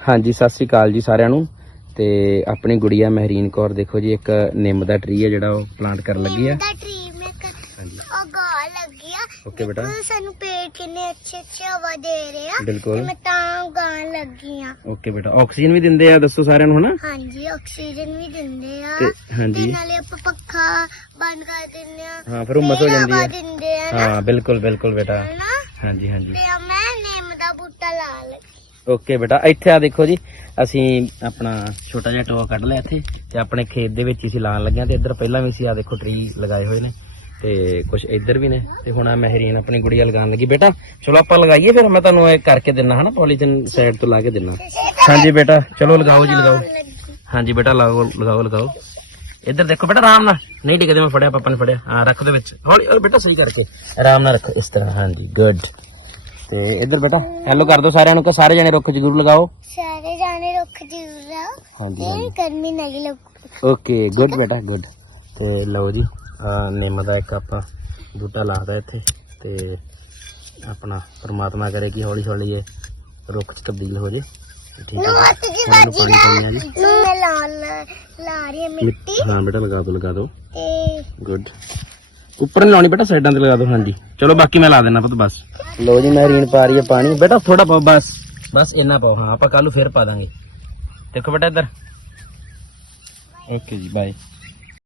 ਹਾਂਜੀ ਸਤਿ ਸ੍ਰੀ ਅਕਾਲ ਜੀ ਸਾਰਿਆਂ ਨੂੰ। ਤੇ ਆਪਣੀ ਗੁੜੀਆ ਮਹਿਰੀਨ ਕੌਰ ਦੇਖੋ ਜੀ ਇੱਕ ਨਿੰਮ ਦਾ ਟਰੀ ਹੈ ਜਿਹੜਾ ਉਹ ਪਲਾਂਟ ਕਰਨ ਲੱਗੀ ਟ੍ਰੀ ਮੈਂ ਹਾਂਜੀ। ਉਹ ਲੱਗਿਆ ਓਕੇ ਬੇਟਾ। ਸਾਨੂੰ ਪੇੜ ਕਿੰਨੇ ਅੱਛੇ ਅੱਛੇ ਹਵਾ ਦੇ ਰਹੇ ਆ। ਬਿਲਕੁਲ। ਮੈਂ ਤਾਂ ਗਾਣ ਲੱਗੀ ਆ। ਓਕੇ ਬੇਟਾ ਆਕਸੀਜਨ ਵੀ ਦਿੰਦੇ ਆ ਦੱਸੋ ਸਾਰਿਆਂ ਨੂੰ ਹਨਾ? ਹਾਂਜੀ ਆਕਸੀਜਨ ਵੀ ਦਿੰਦੇ ਆ। ਹਾਂਜੀ। ਨਾਲੇ ਆਪਾਂ ਪੱਖਾ ਬੰਦ ਕਰ ਦਿੰਦੇ ਆ। ਹਾਂ ਫਿਰ ਉਮਸ ਹੋ ਜਾਂਦੀ ਹੈ ਆ ਹਾਂ ਬਿਲਕੁਲ ਬਿਲਕੁਲ ਬੇਟਾ। ਹਾਂਜੀ ਹਾਂਜੀ। ਤੇ ਆ ਮੈਂ ਨਿੰਮ ਦਾ ਬੂਟਾ ਲਾ ਲੱਗੀ ਓਕੇ ਬੇਟਾ, ਇੱਥੇ ਆ ਦੇਖੋ ਜੀ, ਅਸੀਂ ਆਪਣਾ ਛੋਟਾ ਜਿਹਾ ਟੋਆ ਕੱਢ ਲਿਆ ਇੱਥੇ ਤੇ ਆਪਣੇ ਖੇਤ ਦੇ ਵਿੱਚ ਹੀ ਅਸੀਂ ਲਾਉਣ ਲੱਗੇ ਤੇ ਇੱਧਰ ਪਹਿਲਾਂ ਵੀ ਸੀ ਆ ਦੇਖੋ ਟਰੀ ਲਗਾਏ ਹੋਏ ਨੇ ਤੇ ਕੁਝ ਇੱਧਰ ਵੀ ਨੇ ਤੇ ਹੁਣ ਆ ਮਹਿਰੀਨ ਆਪਣੀ ਗੁੜੀਆ ਲਗਾਉਣ ਲੱਗੀ। ਬੇਟਾ, ਚਲੋ ਆਪਾਂ ਲਗਾਈਏ ਫਿਰ, ਮੈਂ ਤੁਹਾਨੂੰ ਇਹ ਕਰਕੇ ਦਿੰਨਾ ਹਨਾ, ਪੋਲੀਥਿਨ ਸਾਈਡ ਤੋਂ ਲਾ ਕੇ ਦਿੰਨਾ। ਹਾਂਜੀ ਬੇਟਾ, ਚਲੋ ਲਗਾਓ ਜੀ, ਲਗਾਓ। ਹਾਂਜੀ ਬੇਟਾ, ਲਗਾਓ ਲਗਾਓ ਲਗਾਓ। ਇੱਧਰ ਦੇਖੋ ਬੇਟਾ, ਆਰਾਮ ਨਾਲ। ਨਹੀਂ ਡਿੱਗਦੇ, ਮੈਂ ਫੜਿਆ, ਪਾਪਾ ਨੇ ਫੜਿਆ। ਹਾਂ ਰੱਖ ਦੇ ਵਿੱਚ। ਹੌਲੀ ਹੌਲੀ ਬੇਟਾ, ਸਹੀ ਕਰਕੇ। ਆਰਾਮ ਨਾਲ ਰੱਖੋ ਇਸ ਤਰ੍ਹਾਂ, ਹਾਂਜੀ ਗੁੱਡ ਤੇ ਇੱਧਰ ਬੇਟਾ ਹੈਲੋ ਕਰ ਦਿਓ ਸਾਰਿਆਂ ਨੂੰ ਕਿ ਸਾਰੇ ਜਣੇ ਰੁੱਖ ਜ਼ਰੂਰ ਲਗਾਓ। ਸਾਰੇ ਜਾਣੇ ਰੁੱਖ ਜ਼ਰੂਰ ਲਾਓ ਹਾਂਜੀ ਇਹ ਹਾਂਜੀ। ਗਰਮੀ ਨਹੀਂ ਲੱਗੂ ਓਕੇ ਗੁੱਡ ਬੇਟਾ ਗੁੱਡ ਤੇ ਲਓ ਜੀ ਆ ਨਿੰਮ ਦਾ ਇੱਕ ਆਪਾਂ ਬੂਟਾ ਲਾਦਾ ਇੱਥੇ ਤੇ ਆਪਣਾ ਪ੍ਰਮਾਤਮਾ ਕਰੇ ਕਿ ਹੌਲੀ ਹੌਲੀ ਇਹ ਰੁੱਖ ਚ ਤਬਦੀਲ ਹੋ ਜੇ। ਠੀਕ ਹੈ ਨੋਟ ਜੀ ਹੁਣ ਇਹਨੂੰ ਪਾਣੀ ਪਾਉਂਦੇ ਆ ਜੀ। ਮੈਂ ਲਾ ਲਾ ਲਾ ਰਹੀ ਹਾਂ ਮਿੱਟੀ। ਹਾਂ ਬੇਟਾ ਲਗਾ ਦੋ ਲਗਾ ਤੇ ਗੁੱਡ ਉੱਪਰ ਨਹੀਂ ਲਾਉਣੀ ਬੇਟਾ ਸਾਈਡਾਂ ਤੇ ਲਗਾ ਦਿਓ ਹਾਂਜੀ। ਚਲੋ ਬਾਕੀ ਮੈਂ ਲਾ ਦੇਣਾ ਪੁੱਤ ਬਸ। ਲੋ ਜੀ ਮਹਿਰੀਨ ਪਾ ਰਹੀ ਹੈ ਪਾਣੀ। ਬੇਟਾ ਥੋੜਾ ਪਾਓ ਬਸ। ਬਸ ਇੰਨਾ ਪਾਓ ਹਾਂ ਆਪਾਂ ਕੱਲ ਨੂੰ ਫੇਰ ਪਾ ਦਾਂਗੇ। ਦੇਖੋ ਬੇਟਾ ਇੱਧਰ। ਓਕੇ ਜੀ ਬਾਏ।